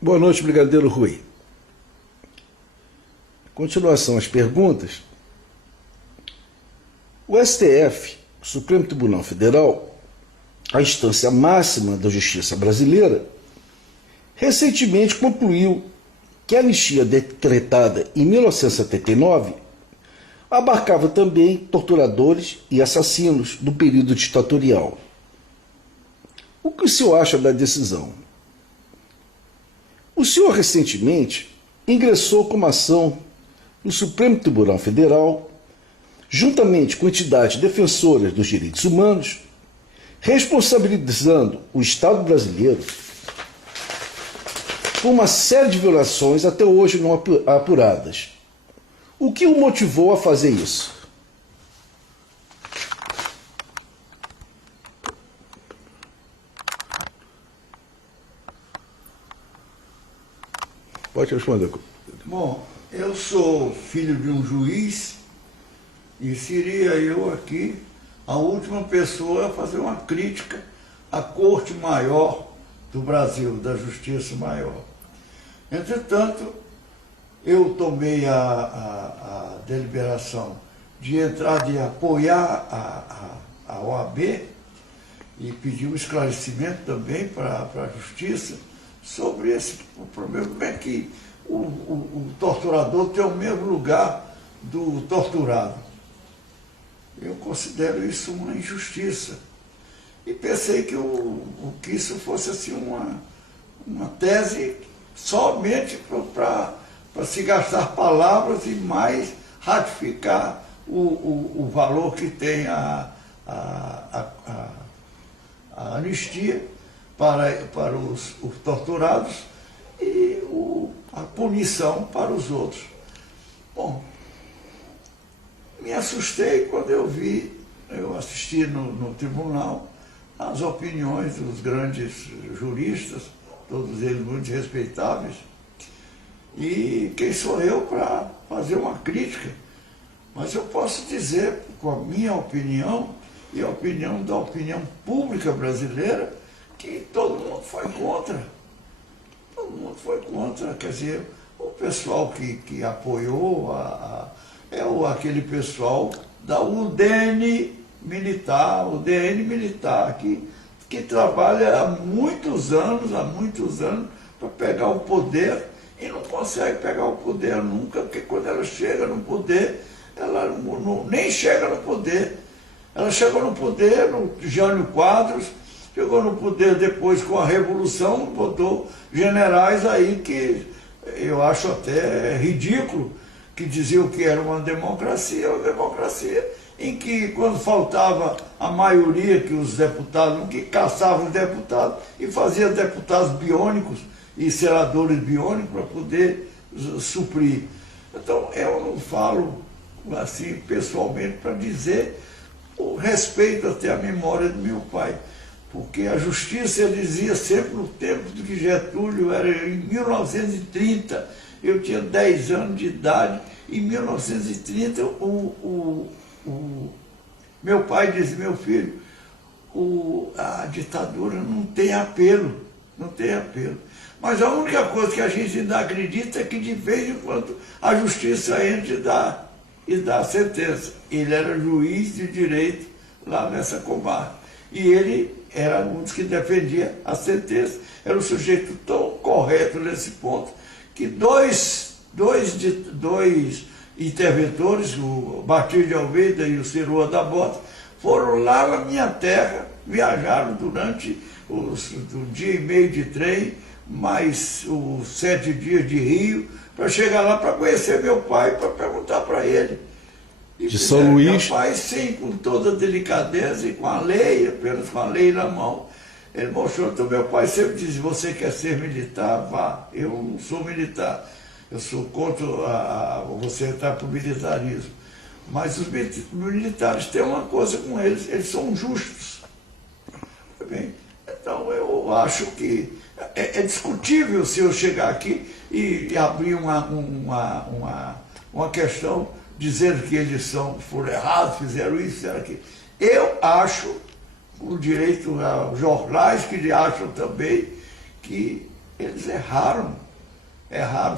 Boa noite, Brigadeiro Rui. Continuação às perguntas. O STF, o Supremo Tribunal Federal, a instância máxima da justiça brasileira, recentemente concluiu que a anistia decretada em 1979 abarcava também torturadores e assassinos do período ditatorial. O que o senhor acha da decisão? O senhor recentemente ingressou com uma ação no Supremo Tribunal Federal, juntamente com entidades defensoras dos direitos humanos, responsabilizando o Estado brasileiro por uma série de violações até hoje não apuradas. O que o motivou a fazer isso? Pode responder. Bom, eu sou filho de um juiz e seria eu aqui a última pessoa a fazer uma crítica à Corte Maior do Brasil, da Justiça Maior. Entretanto, eu tomei a deliberação de entrar, de apoiar a OAB e pedir um esclarecimento também para a Justiça sobre esse problema, como é que o torturador tem o mesmo lugar do torturado. Eu considero isso uma injustiça. E pensei que isso fosse assim, uma tese somente para se gastar palavras e mais ratificar o valor que tem a anistia para os torturados e a punição para os outros. Bom, me assustei quando eu assisti no tribunal as opiniões dos grandes juristas, todos eles muito respeitáveis, e quem sou eu para fazer uma crítica? Mas eu posso dizer, com a minha opinião e a opinião da opinião pública brasileira, que todo mundo foi contra. Todo mundo foi contra, quer dizer, o pessoal que apoiou aquele pessoal da UDN militar, que trabalha há muitos anos, para pegar o poder e não consegue pegar o poder nunca, porque quando ela chega no poder, ela nem chega no poder. Ela chegou no poder no Jânio Quadros, chegou no poder depois com a Revolução, botou generais aí que eu acho até ridículo, que diziam que era uma democracia em que, quando faltava a maioria, que os deputados, que caçavam os deputados e faziam deputados biônicos e senadores biônicos para poder suprir. Então, eu não falo assim pessoalmente para dizer o respeito até à memória do meu pai, porque a justiça, ele dizia sempre no tempo de que Getúlio, era em 1930, eu tinha 10 anos de idade, em 1930 meu pai disse: meu filho, a ditadura não tem apelo, não tem apelo. Mas a única coisa que a gente ainda acredita é que de vez em quando a justiça entra e dá a sentença. Ele era juiz de direito lá nessa comarca. E ele era um dos que defendia a sentença. Era um sujeito tão correto nesse ponto que dois interventores, o Martim de Almeida e o Ciroa da Bota, foram lá na minha terra, viajaram durante um dia e meio de trem, mais os 7 dias de Rio, para chegar lá para conhecer meu pai, para perguntar para ele. E de São Luís? Meu pai, sim, com toda delicadeza e com a lei, apenas com a lei na mão, ele mostrou. Então meu pai sempre dizia: você quer ser militar? Vá. Eu não sou militar. Eu sou contra você entrar para o militarismo. Mas os militares têm uma coisa com eles são justos. Bem, então eu acho que é discutível se eu chegar aqui e abrir uma questão dizendo que eles foram errados, fizeram isso, fizeram aquilo. Eu acho, o direito aos jornais que acham também, que eles erraram,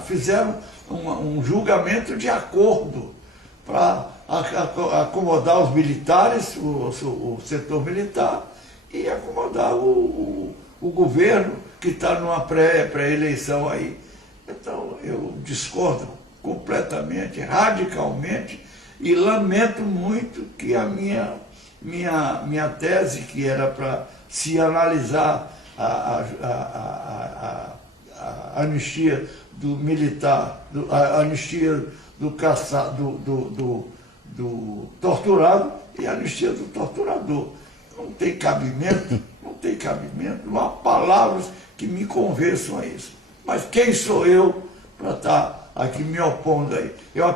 fizeram um julgamento de acordo para acomodar os militares, o setor militar, e acomodar o governo que está numa pré-eleição aí. Então, eu discordo completamente, radicalmente, e lamento muito que a minha tese, que era para se analisar a anistia do militar, a anistia do torturado e a anistia do torturador. Não tem cabimento, não há palavras que me convençam a isso. Mas quem sou eu para estar aqui me opondo aí? Eu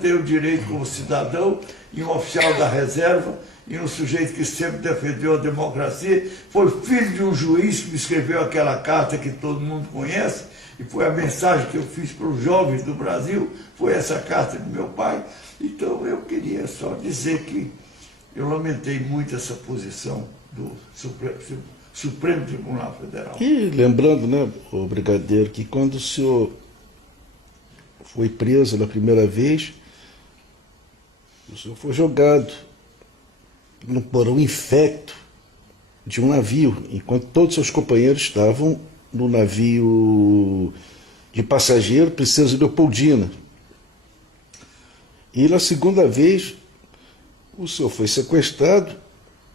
tenho o direito como cidadão e um oficial da reserva e um sujeito que sempre defendeu a democracia, foi filho de um juiz que me escreveu aquela carta que todo mundo conhece, e foi a mensagem que eu fiz para os jovens do Brasil, foi essa carta de meu pai. Então eu queria só dizer que eu lamentei muito essa posição do Supremo Tribunal Federal. E lembrando, né, o brigadeiro, que quando o senhor foi preso na primeira vez, o senhor foi jogado no porão infecto de um navio, enquanto todos seus companheiros estavam no navio de passageiro Princesa Leopoldina. E na segunda vez, o senhor foi sequestrado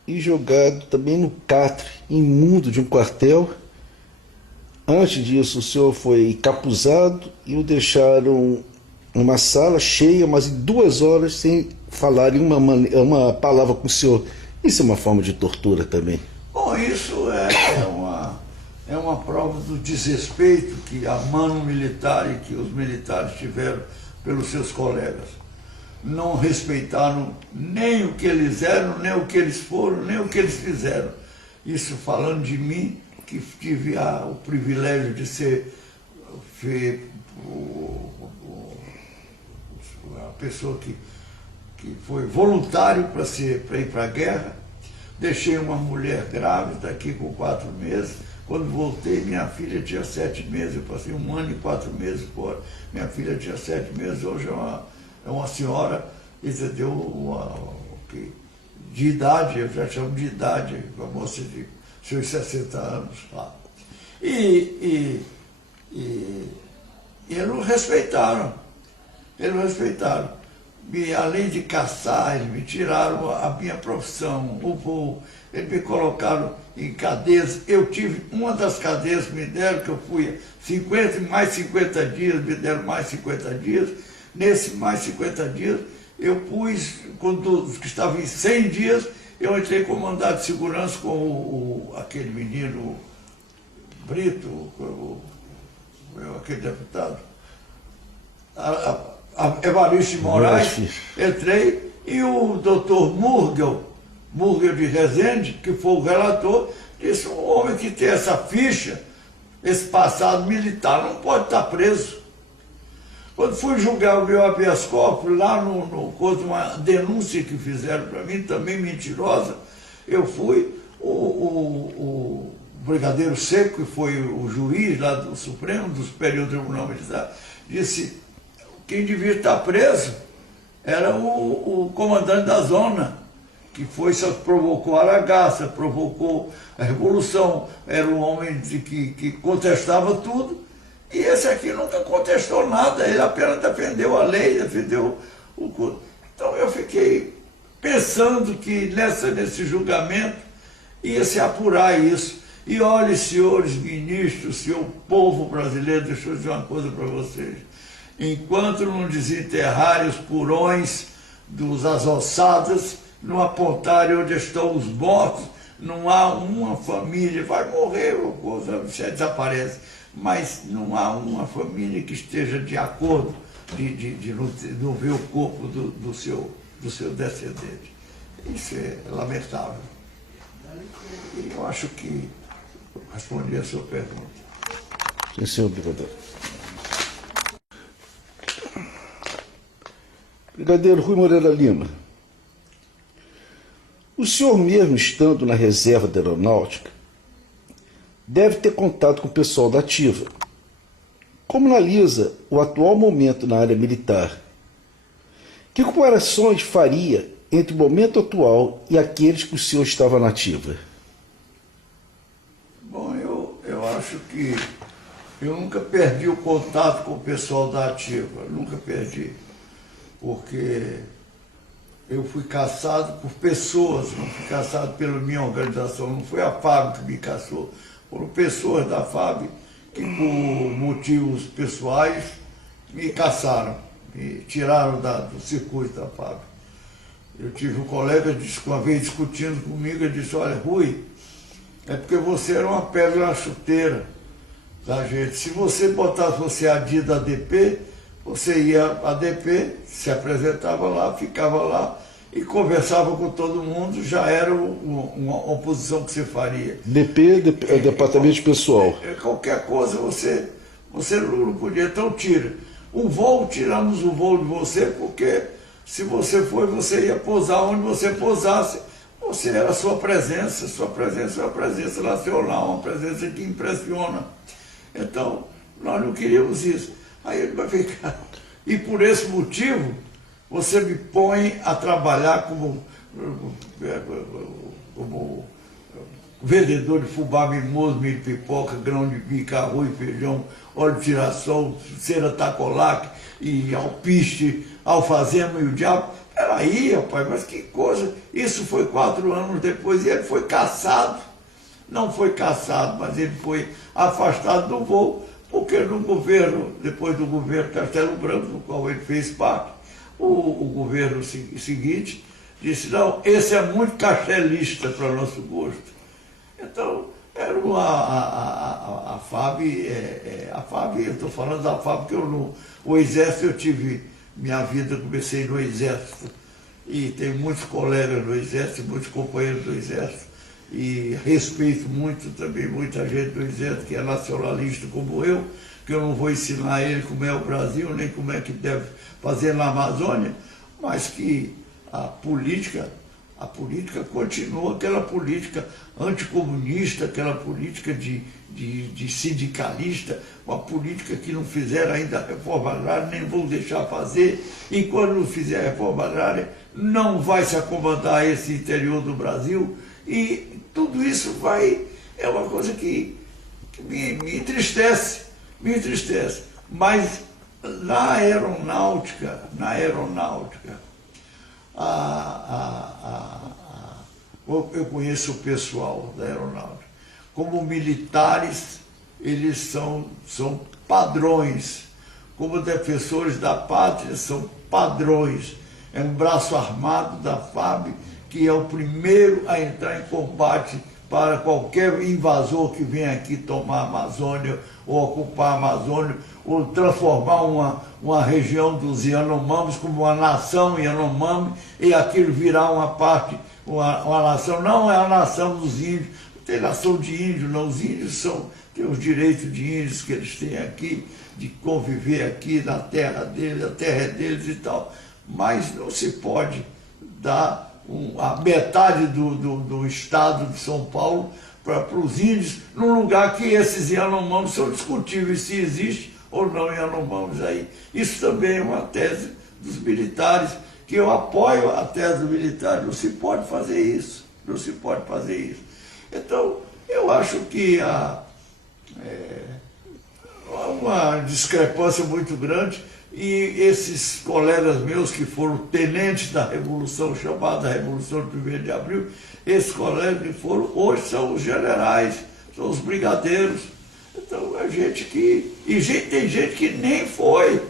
e jogado também no catre imundo de um quartel. Antes disso, o senhor foi encapuzado e o deixaram numa sala cheia, mas em 2 horas, sem falar uma palavra com o senhor. Isso é uma forma de tortura também. Bom, isso é uma prova do desrespeito que a mano militar e que os militares tiveram pelos seus colegas. Não respeitaram nem o que eles eram, nem o que eles foram, nem o que eles fizeram. Isso falando de mim, que tive o privilégio de ser a pessoa que foi voluntário para ir para a guerra. Deixei uma mulher grávida aqui com 4 meses. Quando voltei, minha filha tinha 7 meses. Eu passei 1 ano e 4 meses fora. Minha filha tinha 7 meses, hoje é uma senhora, entendeu? De idade, eu já chamo de idade, uma moça de seus 60 anos lá. E eles não respeitaram. E, além de caçar, eles me tiraram a minha profissão, o voo, eles me colocaram em cadeias. Eu tive uma das cadeias que me deram, que eu fui 50 dias, me deram mais 50 dias. Nesse mais 50 dias, eu pus, quando que estava em 100 dias, eu entrei com mandado de segurança com aquele menino Brito, aquele deputado, Evaristo de Moraes. Entrei, e o doutor Murgel de Rezende, que foi o relator, disse: um homem que tem essa ficha, esse passado militar, não pode estar preso. Quando fui julgar o meu habeas corpus, lá contra uma denúncia que fizeram para mim, também mentirosa, eu fui, o brigadeiro Seco, que foi o juiz lá do Supremo, do Superior Tribunal Militar, disse: quem devia estar preso era o comandante da zona, que só provocou a aragaça, provocou a revolução, era um homem que contestava tudo. E esse aqui nunca contestou nada, ele apenas defendeu a lei, defendeu o... Então eu fiquei pensando que nesse julgamento ia se apurar isso. E olhe, senhores ministros, senhor povo brasileiro, deixa eu dizer uma coisa para vocês. Enquanto não desenterrarem os porões das ossadas, não apontarem onde estão os mortos, não há uma família, vai morrer, já desaparece, mas não há uma família que esteja de acordo de não ver o corpo do seu descendente. Isso é lamentável. E eu acho que respondi a sua pergunta. Sim, senhor brigadeiro. Brigadeiro Rui Moreira Lima, o senhor mesmo estando na reserva da aeronáutica, deve ter contato com o pessoal da ativa. Como analisa o atual momento na área militar? Que comparações faria entre o momento atual e aqueles que o senhor estava na ativa? Bom, eu acho que eu nunca perdi o contato com o pessoal da ativa, nunca perdi, porque eu fui caçado por pessoas, não fui caçado pela minha organização, não foi a FAB que me caçou, foram pessoas da FAB que por motivos pessoais me caçaram, me tiraram do circuito da FAB. Eu tive um colega uma vez discutindo comigo, ele disse, olha, Rui, é porque você era uma pedra na chuteira da gente. Se você botasse você ADI da ADP, você ia à ADP, se apresentava lá, ficava lá e conversava com todo mundo, já era uma oposição que você faria. DP é departamento de pessoal. Qualquer coisa você não podia, então tira. Um voo, tiramos o voo de você, porque se você foi, você ia pousar onde você pousasse, você era a sua presença é uma presença nacional, uma presença que impressiona. Então, nós não queríamos isso. Aí ele vai ficar. E por esse motivo, você me põe a trabalhar como vendedor de fubá mimoso, milho pipoca, grão de bico, arroz, feijão, óleo de girassol, cera tacolac e alpiste, alfazema e o diabo. Peraí, rapaz, mas que coisa. Isso foi 4 anos depois e ele foi caçado. Não foi caçado, mas ele foi afastado do voo, porque no governo, depois do governo Castelo Branco, do qual ele fez parte, o governo seguinte disse, não, esse é muito cachelista para nosso gosto. Então, era a FAB, eu estou falando da FAB, porque o Exército, eu tive minha vida, comecei no Exército, e tenho muitos colegas do Exército, muitos companheiros do Exército, e respeito muito também muita gente do Exército que é nacionalista como eu, que eu não vou ensinar ele como é o Brasil, nem como é que deve fazer na Amazônia, mas que a política continua aquela política anticomunista, aquela política de sindicalista, uma política que não fizeram ainda a reforma agrária, nem vão deixar fazer, e quando não fizer a reforma agrária, não vai se acomodar esse interior do Brasil, e tudo isso é uma coisa que me entristece, mas na aeronáutica, eu conheço o pessoal da aeronáutica. Como militares, eles são padrões. Como defensores da pátria, são padrões. É um braço armado da FAB, que é o primeiro a entrar em combate para qualquer invasor que venha aqui tomar a Amazônia, ou ocupar a Amazônia, ou transformar uma região dos Yanomamis como uma nação Yanomami, e aquilo virar uma parte, uma nação, não é a nação dos índios, não tem nação de índio, não, os índios têm os direitos de índios que eles têm aqui, de conviver aqui na terra deles, a terra é deles e tal, mas não se pode dar a metade do estado de São Paulo para os índios, num lugar que esses Yanomamis são discutíveis se existe ou não Yanomamis aí. Isso também é uma tese dos militares, que eu apoio a tese dos militares, não se pode fazer isso, não se pode fazer isso. Então, eu acho que há uma discrepância muito grande, e esses colegas meus que foram tenentes da Revolução, chamada Revolução de 1º de Abril, esses colegas que foram, hoje são os generais, são os brigadeiros. Então, é gente que... tem gente que nem foi.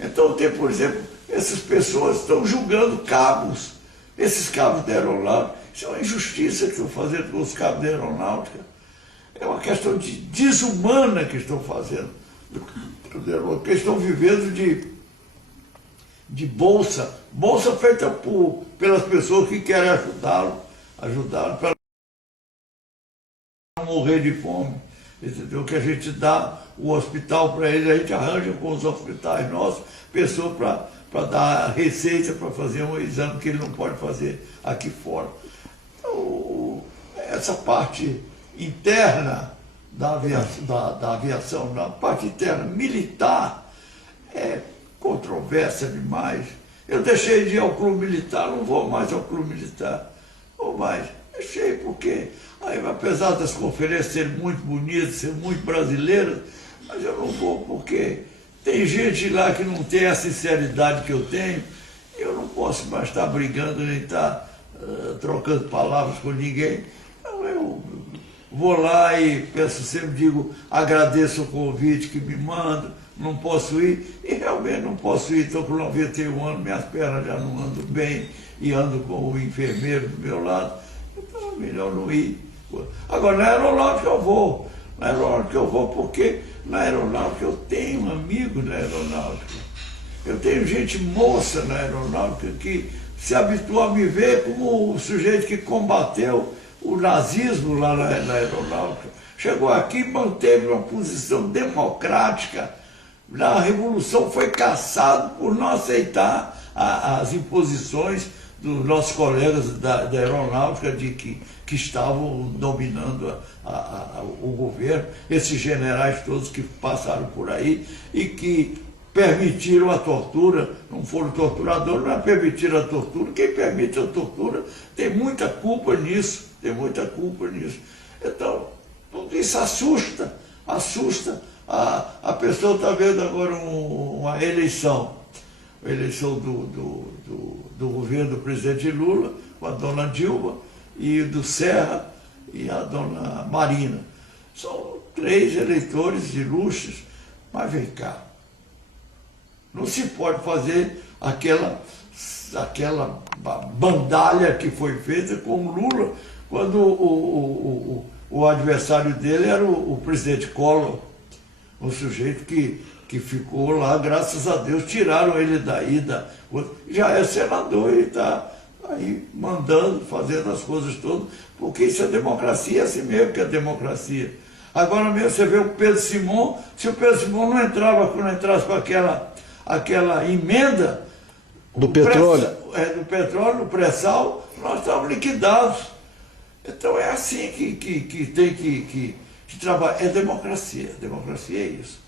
Então, tem, por exemplo, essas pessoas estão julgando cabos, esses cabos da aeronáutica. Isso é uma injustiça que estão fazendo com os cabos da aeronáutica. É uma questão desumana que estão fazendo. Porque estão vivendo de bolsa feita pelas pessoas que querem ajudá-lo para não morrer de fome, entendeu? Que a gente dá o hospital para ele, a gente arranja com os hospitais nossos pessoas para dar receita para fazer um exame que ele não pode fazer aqui fora. Então, essa parte interna da aviação, na parte interna militar, é controvérsia demais. Eu deixei de ir ao clube militar, não vou mais ao clube militar. Ou mais, deixei porque, aí, apesar das conferências serem muito bonitas, serem muito brasileiras, mas eu não vou porque tem gente lá que não tem a sinceridade que eu tenho, e eu não posso mais estar brigando nem estar trocando palavras com ninguém. Então eu vou lá e peço, sempre digo, agradeço o convite que me mandam, não posso ir, e realmente não posso ir, estou com 91 anos, minhas pernas já não andam bem, e ando com o enfermeiro do meu lado, então é melhor não ir. Agora, na aeronáutica eu vou, porque na aeronáutica eu tenho amigos na aeronáutica, eu tenho gente moça na aeronáutica que se habituou a me ver como o sujeito que combateu o nazismo lá na aeronáutica. Chegou aqui e manteve uma posição democrática. Na Revolução foi caçado por não aceitar as imposições dos nossos colegas da aeronáutica que estavam dominando o governo, esses generais todos que passaram por aí e que permitiram a tortura, não foram torturadores, mas permitiram a tortura. Quem permite a tortura tem muita culpa nisso, Então, tudo isso assusta. A pessoa está vendo agora uma eleição do governo do presidente Lula, com a dona Dilma, e do Serra e a dona Marina. São 3 eleitores ilustres, mas vem cá. Não se pode fazer aquela bandalha que foi feita com o Lula, quando o adversário dele era o presidente Collor, um sujeito que ficou lá, graças a Deus, tiraram ele daí, já é senador e está aí mandando, fazendo as coisas todas, porque isso é democracia, é assim mesmo que é democracia. Agora mesmo você vê o Pedro Simon, se o Pedro Simon não entrasse com aquela emenda do petróleo, do petróleo, do pré-sal, nós estamos liquidados. Então é assim que tem que trabalhar. É democracia é isso.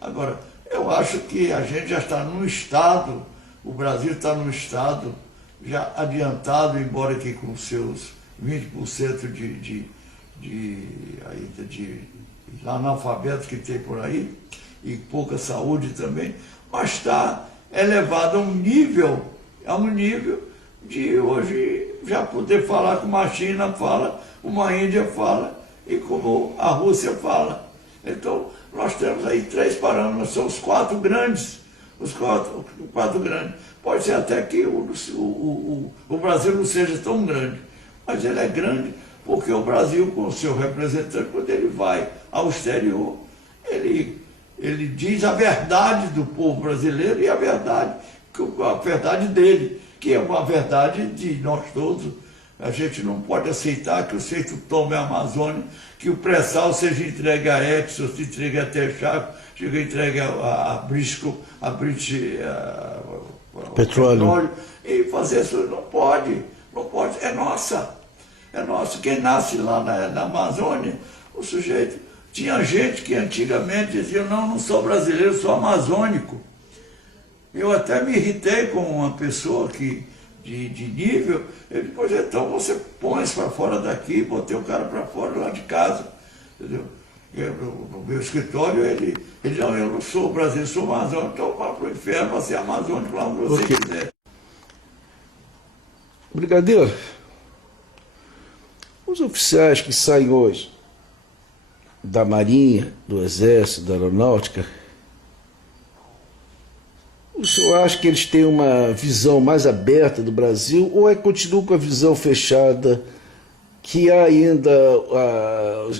Agora, eu acho que a gente já está num estado, o Brasil está num estado já adiantado, embora que com seus 20% de analfabetos que tem por aí, e pouca saúde também, mas está elevado a um nível de hoje já poder falar como a China fala, como a Índia fala e como a Rússia fala. Então, nós temos aí 3 parâmetros, são os 4 grandes, os quatro grandes. Pode ser até que o Brasil não seja tão grande, mas ele é grande porque o Brasil, com o seu representante, quando ele vai ao exterior, ele diz a verdade do povo brasileiro e a verdade dele, que é uma verdade de nós todos. A gente não pode aceitar que o Seito tome a Amazônia, que o pré-sal seja entregue a Exxon, se entregue a Texaco, seja entregue a Briscoe, petróleo, e fazer isso. Não pode, é nossa. Quem nasce lá na Amazônia, o sujeito... Tinha gente que antigamente dizia, não sou brasileiro, sou amazônico. Eu até me irritei com uma pessoa de nível, ele disse, então você põe isso para fora daqui, botei o cara para fora lá de casa, entendeu? No meu escritório, ele não, eu não sou brasileiro, sou amazônico, então vá para o inferno para ser amazônico lá onde você quiser. Brigadeiro, os oficiais que saem hoje da Marinha, do Exército, da Aeronáutica, o senhor acha que eles têm uma visão mais aberta do Brasil ou continuam com a visão fechada que há ainda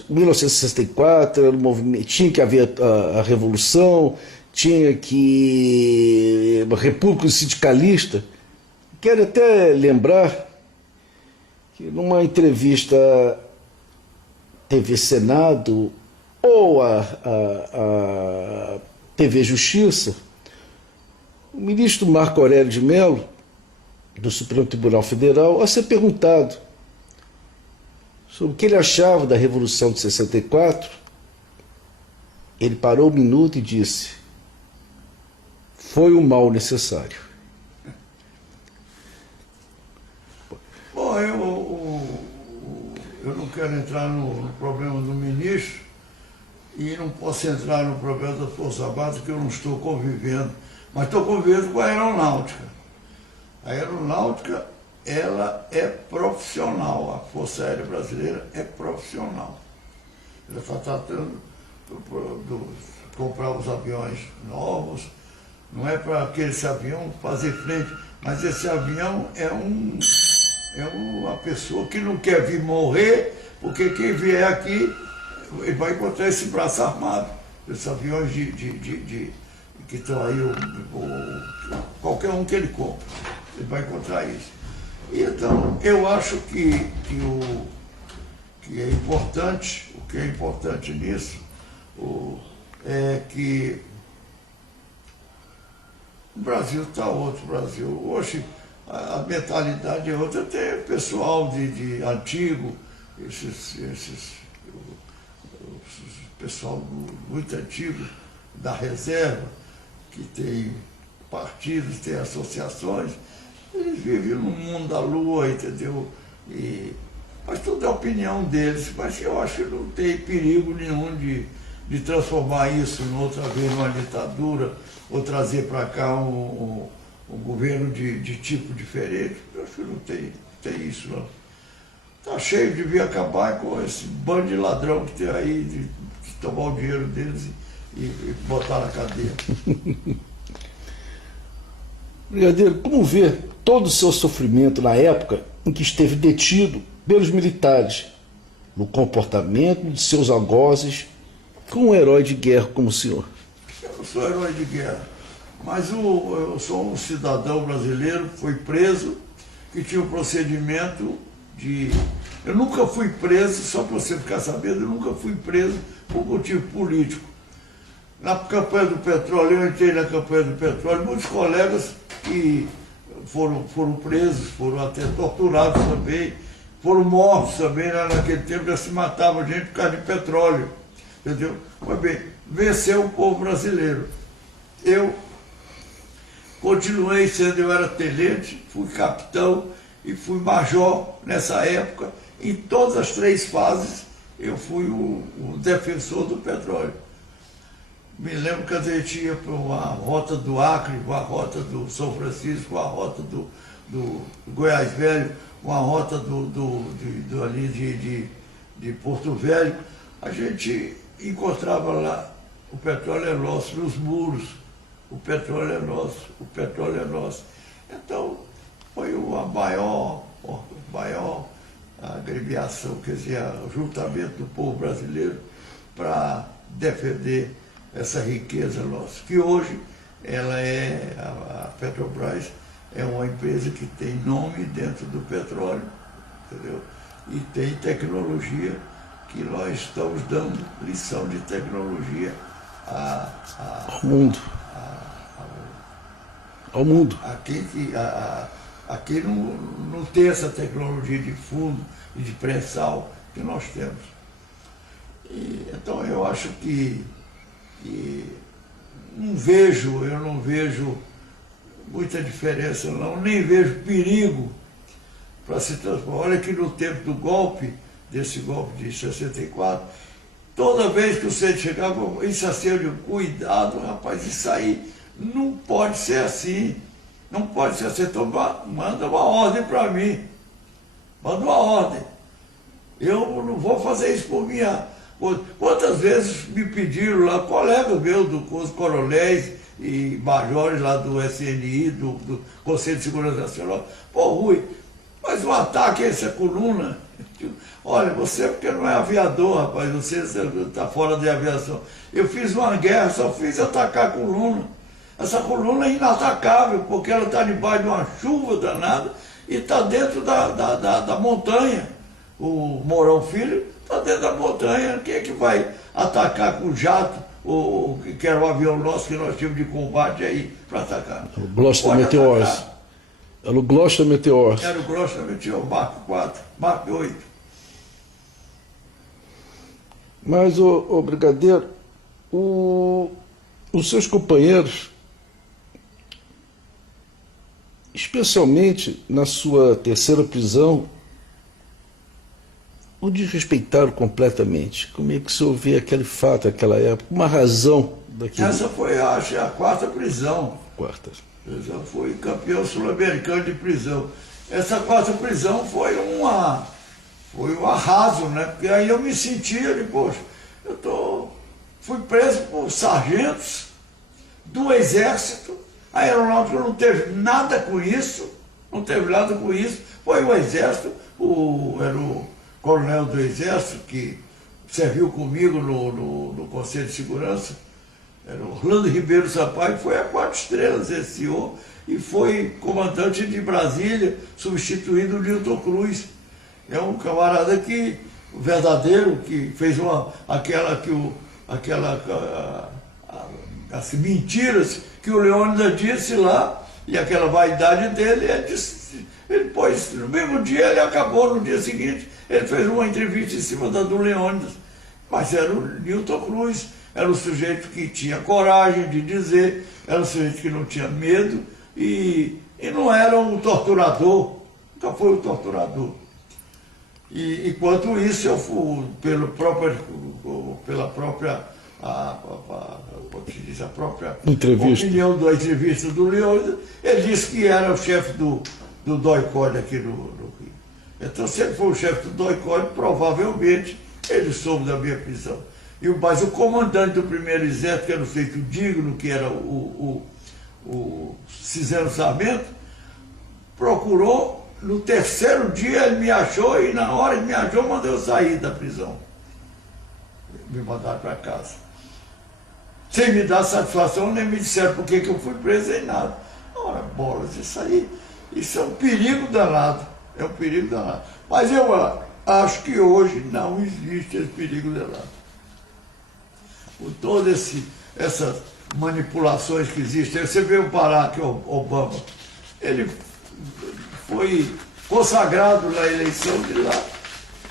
1964, era um movimento, tinha que haver a revolução, tinha que uma república sindicalista? Quero até lembrar que numa entrevista TV Senado ou a TV Justiça, o ministro Marco Aurélio de Mello, do Supremo Tribunal Federal, a ser perguntado sobre o que ele achava da Revolução de 64, ele parou um minuto e disse: foi um mal necessário. Bom, eu não quero entrar no problema do ministro e não posso entrar no problema da Força Armada, porque eu não estou convivendo, mas estou convivendo com a aeronáutica. A aeronáutica, ela é profissional, a Força Aérea Brasileira é profissional. Ela está tratando de comprar os aviões novos, não é para aquele avião fazer frente, mas esse avião é uma pessoa que não quer vir morrer, porque quem vier aqui, ele vai encontrar esse braço armado, esses aviões que estão aí, qualquer um que ele compra, ele vai encontrar isso. E então, eu acho que é importante, o que é importante nisso, é que o Brasil está outro Brasil. Hoje, a mentalidade é outra. Tem pessoal de antigo, pessoal muito antigo da reserva, que tem partidos, tem associações, eles vivem no mundo da lua, entendeu? Mas tudo é opinião deles, mas eu acho que não tem perigo nenhum de transformar isso outra vez numa ditadura, ou trazer para cá um governo de tipo diferente. Eu acho que não tem isso, não. Está cheio, devia acabar com esse bando de ladrão que tem aí, de tomar o dinheiro deles e botar na cadeia. Brigadeiro, como vê todo o seu sofrimento na época em que esteve detido pelos militares, no comportamento de seus algozes, com um herói de guerra como o senhor? Eu sou herói de guerra, mas eu sou um cidadão brasileiro, fui preso, que tinha um procedimento de... Eu nunca fui preso, só para você ficar sabendo, eu nunca fui preso por motivo político. Na campanha do petróleo, eu entrei na campanha do petróleo, muitos colegas que foram presos, foram até torturados também, foram mortos também, naquele tempo já se matava gente por causa de petróleo, entendeu? Mas bem, venceu o povo brasileiro. Eu continuei sendo, eu era tenente, fui capitão e fui major nessa época. Em todas as 3 fases eu fui o defensor do petróleo. Me lembro que a gente ia para uma rota do Acre, uma rota do São Francisco, uma rota do Goiás Velho, uma rota ali de Porto Velho. A gente encontrava lá: o petróleo é nosso, nos muros, o petróleo é nosso, o petróleo é nosso. Então, foi a maior agremiação, quer dizer, o juntamento do povo brasileiro para defender essa riqueza nossa, que hoje ela a Petrobras é uma empresa que tem nome dentro do petróleo, entendeu? E tem tecnologia, que nós estamos dando lição de tecnologia ao mundo. Ao mundo. Aqui não tem essa tecnologia de fundo e de pré-sal que nós temos. Então eu acho que eu não vejo muita diferença, não, nem vejo perigo para se transformar. Olha que no tempo do golpe, desse golpe de 64, toda vez que o centro chegava, isso assim, cuidado, rapaz, isso aí não pode ser assim, não pode ser assim, então manda uma ordem para mim, manda uma ordem, eu não vou fazer isso por minha... Quantas vezes me pediram lá, colegas meus, dos coronéis e majores lá do SNI, do Conselho de Segurança Nacional: pô, Rui, mas o ataque a essa coluna, olha, você porque não é aviador, rapaz, você está fora de aviação. Eu fiz uma guerra, só fiz atacar a coluna. Essa coluna é inatacável, porque ela está debaixo de uma chuva danada e está dentro da montanha. O Mourão Filho está dentro da montanha. Quem é que vai atacar com jato, que era o avião nosso que nós tínhamos de combate aí para atacar? O Gloster Meteors. Era o Gloster Meteors. Era o Gloster Meteors, Marco 4, Marco 8. Mas, ô brigadeiro, os seus companheiros, especialmente na sua terceira prisão, o desrespeitaram completamente. Como é que o senhor vê aquele fato, aquela época, uma razão daquilo? Essa foi, acho, a quarta prisão. Quarta. Eu já fui campeão sul-americano de prisão. Essa quarta prisão foi um arraso, né? Porque aí eu me sentia, poxa, fui preso por sargentos do Exército, a aeronáutica não teve nada com isso, foi o Exército, era o coronel do Exército que serviu comigo no Conselho de Segurança, era o Orlando Ribeiro Sampaio, que foi a 4 estrelas esse senhor, e foi comandante de Brasília, substituindo o Newton Cruz. É um camarada que, verdadeiro, que fez as mentiras que o Leônidas disse lá, e aquela vaidade dele, depois, no mesmo dia, ele acabou, no dia seguinte, ele fez uma entrevista em cima do Leônidas. Mas era o Newton Cruz, era um sujeito que tinha coragem de dizer, era um sujeito que não tinha medo, e não era um torturador, nunca foi um torturador. E enquanto isso, eu fui, pela própria opinião da entrevista do Leônidas, ele disse que era o chefe do DOI-CODE aqui no Rio. Então, se ele for o chefe do DOI-CODE, provavelmente ele soube da minha prisão. Mas o comandante do primeiro exército, que era um sujeito digno, que era o Cisano Sarmento, procurou. No terceiro dia ele me achou, e na hora que me achou, mandou eu sair da prisão. Me mandaram para casa. Sem me dar satisfação, nem me disseram por que eu fui preso, nem nada. Ora, bolas, isso é um perigo danado. É um perigo danado. Mas eu acho que hoje não existe esse perigo danado. Com todas essas manipulações que existem. Você vê o Barack Obama, ele foi consagrado na eleição de lá,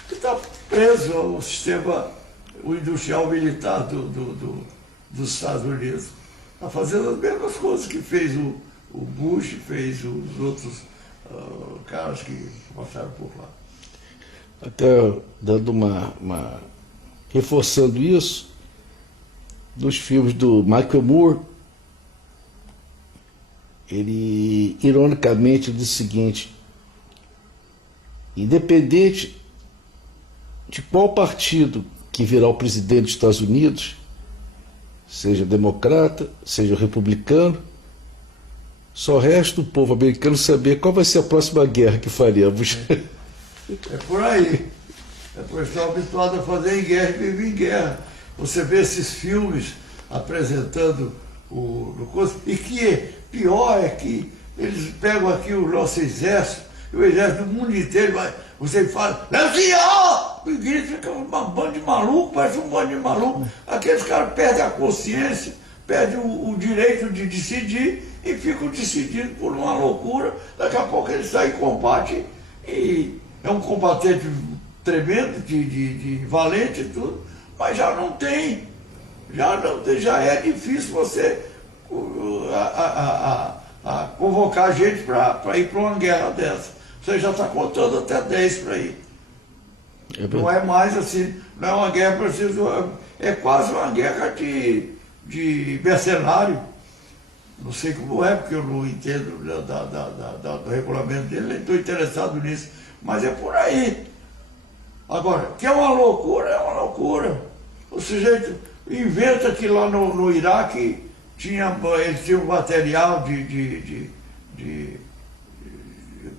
e está preso ao sistema industrial militar dos Estados Unidos. Está fazendo as mesmas coisas que fez o Bush, fez os outros caras que passaram por lá. Até dando reforçando isso, nos filmes do Michael Moore, ele ironicamente diz o seguinte: independente de qual partido que virá o presidente dos Estados Unidos, seja democrata, seja republicano, só resta o povo americano saber qual vai ser a próxima guerra que faremos. É por aí. É por estar habituado a fazer em guerra e viver em guerra. Você vê esses filmes apresentando e que pior é que eles pegam aqui o nosso exército, e o exército do mundo inteiro, você fala, Leão! E grita, fica um bando de maluco, parece um bando de maluco. Aqueles caras perdem a consciência, perdem o direito de decidir e ficam decidindo por uma loucura. Daqui a pouco eles saem em combate e é um combatente tremendo, de valente e tudo, mas já é difícil você convocar gente para ir para uma guerra dessa. Você já está contando até 10 para ir. Não é mais assim, não é uma guerra preciso, é quase uma guerra de mercenário. Não sei como é, porque eu não entendo do regulamento dele, nem estou interessado nisso, mas é por aí. Agora, que é uma loucura, é uma loucura. O sujeito inventa que lá no Iraque eles tinham material de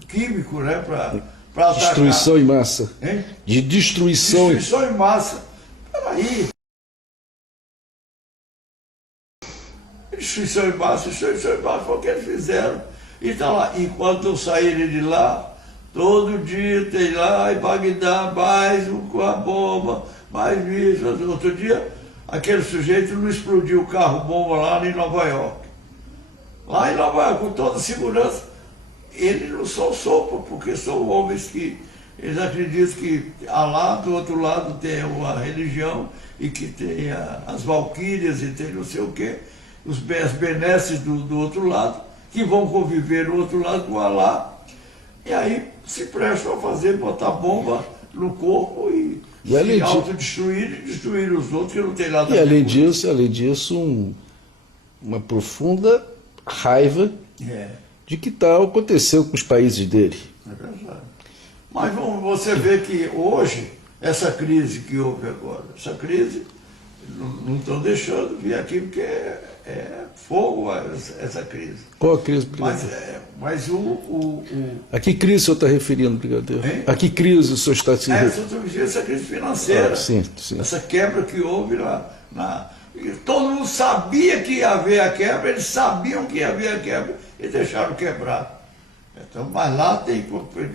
químico, né, para atacar. Destruição em massa. Hein? De destruição em massa. Peraí. Destruição em massa foi o que eles fizeram. E tá lá, enquanto eu saírem de lá, todo dia tem lá em Bagdá mais uma bomba, mais isso. Outro dia, aquele sujeito não explodiu o carro-bomba lá em Nova York. Lá em Nova York, com toda segurança, ele não são sopa, porque são homens que Eles acreditam que Alá, do outro lado, tem a religião e que tem as valquírias e tem não sei o quê, as benesses do outro lado, que vão conviver do outro lado com Alá, e aí se prestam a fazer, botar bomba no corpo e se autodestruir e destruir os outros, que não tem nada a ver. E além disso, uma profunda raiva de que tal aconteceu com os países dele. É verdade. Mas você vê que hoje, essa crise que houve agora, essa crise, não estão deixando vir aqui porque é fogo essa crise. Qual a crise, brigadeiro? Mas A que crise o senhor está referindo, brigadeiro? A que crise o senhor está se referindo? Essa crise financeira. Sim. Essa quebra que houve lá. Todo mundo sabia que ia haver a quebra, eles sabiam que ia haver a quebra e deixaram quebrar. Então, mas lá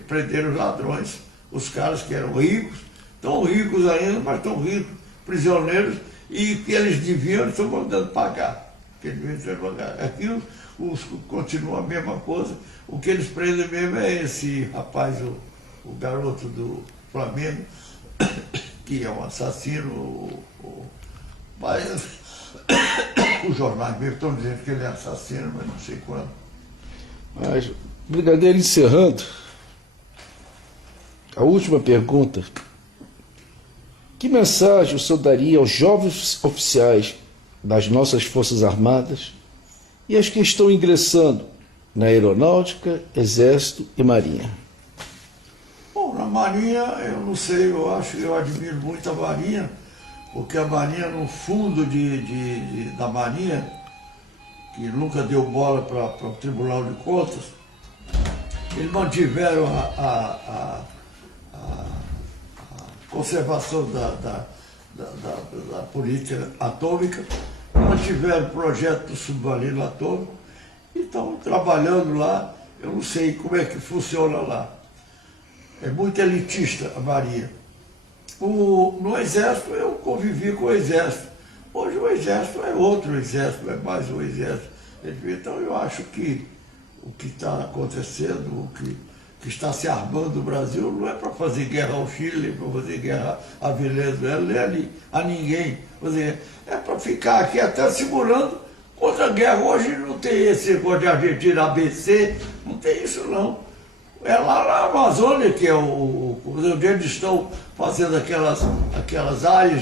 prenderam os ladrões, os caras que eram ricos, tão ricos ainda, mas tão ricos, prisioneiros, e que eles deviam, eles estão mandando pagar. Aqui continua a mesma coisa. O que eles prendem mesmo é esse rapaz, o garoto do Flamengo, que é um assassino. Mas os jornais mesmo estão dizendo que ele é assassino, mas não sei quando. Mas, brigadeiro, encerrando, a última pergunta. Que mensagem o senhor daria aos jovens oficiais das nossas Forças Armadas e aos que estão ingressando na Aeronáutica, Exército e Marinha? Bom, na Marinha, eu não sei, eu admiro muito a Marinha, porque a Marinha, no fundo da Marinha, que nunca deu bola para o Tribunal de Contas, eles mantiveram a conservação da política atômica, mantiveram o projeto do submarino atômico e estão trabalhando lá. Eu não sei como é que funciona lá. É muito elitista a Marinha. No Exército, eu convivi com o Exército. Hoje o Exército é outro Exército, é mais um Exército. Então eu acho que o que está acontecendo, o que está se armando o Brasil, não é para fazer guerra ao Chile, para fazer guerra à Venezuela, a ninguém. É para ficar aqui até segurando contra a guerra. Hoje não tem esse negócio de Argentina, ABC, não tem isso não. É lá na Amazônia que é onde eles estão fazendo aquelas áreas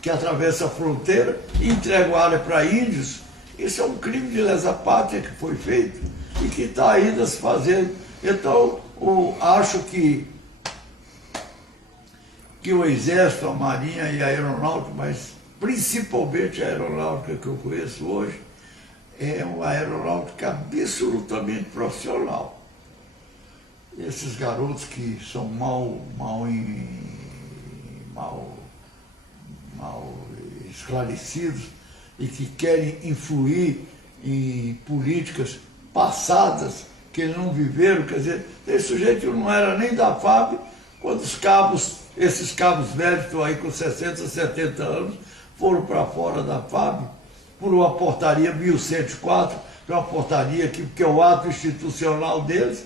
que atravessam a fronteira e entregam a área para índios. Isso é um crime de lesa pátria que foi feito e que está ainda se fazendo. Então, acho que o Exército, a Marinha e a Aeronáutica, mas principalmente a Aeronáutica que eu conheço hoje, é uma aeronáutica absolutamente profissional. Esses garotos que são mal esclarecidos e que querem influir em políticas passadas que eles não viveram, quer dizer, tem sujeito que não era nem da FAB, quando esses cabos velhos estão aí com 60, 70 anos, foram para fora da FAB, por uma portaria 1104, que é uma portaria que é o ato institucional deles,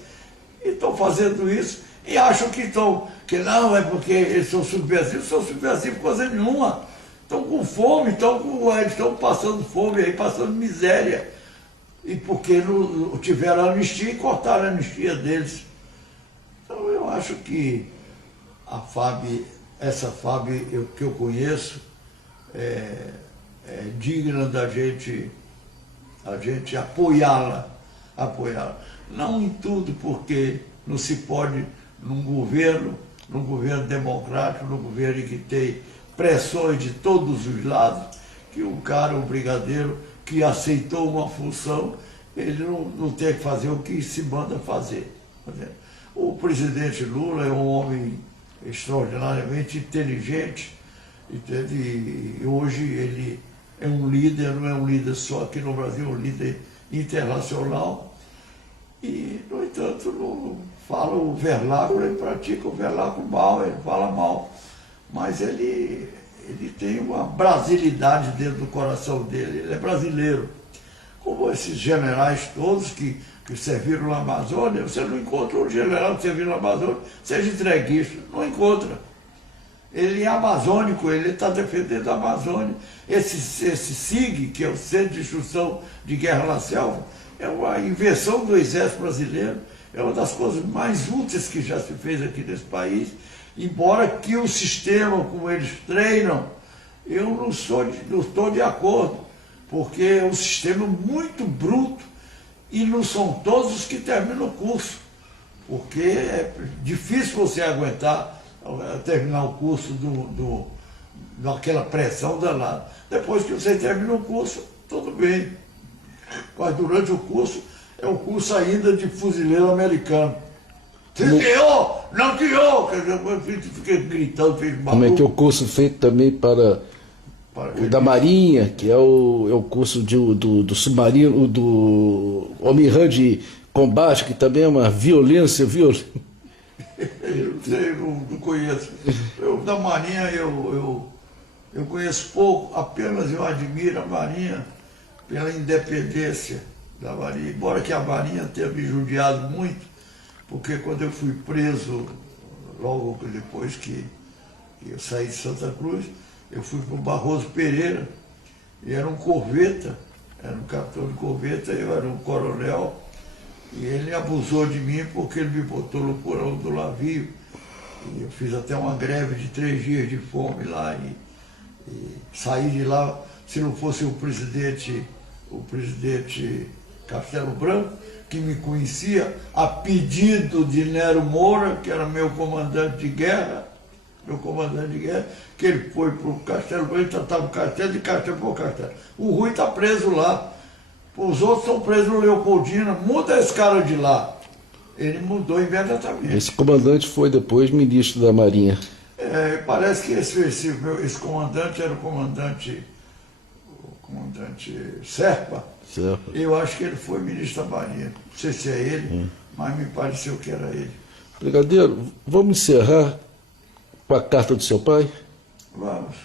e estão fazendo isso, e acham que não, é porque eles são subversivos coisa nenhuma. Estão com fome, eles estão passando fome aí, passando miséria. E porque não tiveram anistia e cortaram a anistia deles. Então eu acho que a FAB, essa FAB que eu conheço, é digna da gente apoiá-la. Não em tudo, porque não se pode, num governo democrático, num governo que tem pressões de todos os lados, que um brigadeiro, que aceitou uma função, ele não tem que fazer o que se manda fazer. O presidente Lula é um homem extraordinariamente inteligente, entende? E hoje ele é um líder, não é um líder só aqui no Brasil, é um líder internacional. E, no entanto, não fala o vernáculo, ele pratica o vernáculo mal, ele fala mal. Mas ele tem uma brasilidade dentro do coração dele, ele é brasileiro. Como esses generais todos que que serviram na Amazônia, você não encontra um general que serviu na Amazônia, seja entreguista, não encontra. Ele é amazônico, ele está defendendo a Amazônia. Esse SIG, que é o Centro de Instrução de Guerra na Selva, é uma invenção do Exército Brasileiro, é uma das coisas mais úteis que já se fez aqui nesse país, embora que o sistema, como eles treinam, eu não estou de acordo, porque é um sistema muito bruto e não são todos os que terminam o curso, porque é difícil você aguentar terminar o curso daquela pressão danada. Depois que você termina o curso, tudo bem. Mas durante o curso, é um curso ainda de fuzileiro americano. Você criou? Não criou! Fiquei gritando, fez maluco. Como é que é o curso feito também para o da Marinha, que é o curso do submarino, do almirante de combate, que também é uma violência. Eu não sei, não conheço. Da Marinha eu conheço pouco, apenas eu admiro a Marinha pela independência da Marinha. Embora que a Marinha tenha me judiado muito, porque quando eu fui preso, logo depois que eu saí de Santa Cruz, eu fui para o Barroso Pereira, e era um corveta, era um capitão de corveta, eu era um coronel, e ele abusou de mim porque ele me botou no porão do navio. E eu fiz até uma greve de 3 dias de fome lá e saí de lá. Se não fosse o presidente Castelo Branco, que me conhecia a pedido de Nero Moura, que era meu comandante de guerra, que ele foi para o Castelo Branco, tratava o Castelo de Castelo por Castelo. O Rui está preso lá. Os outros estão presos no Leopoldina, muda esse cara de lá. Ele mudou imediatamente. Esse comandante foi depois ministro da Marinha. Parece que esse comandante era o comandante Serpa. Certo. Eu acho que ele foi ministro da Marinha. Não sei se é ele, mas me pareceu que era ele. Brigadeiro, vamos encerrar com a carta do seu pai? Vamos.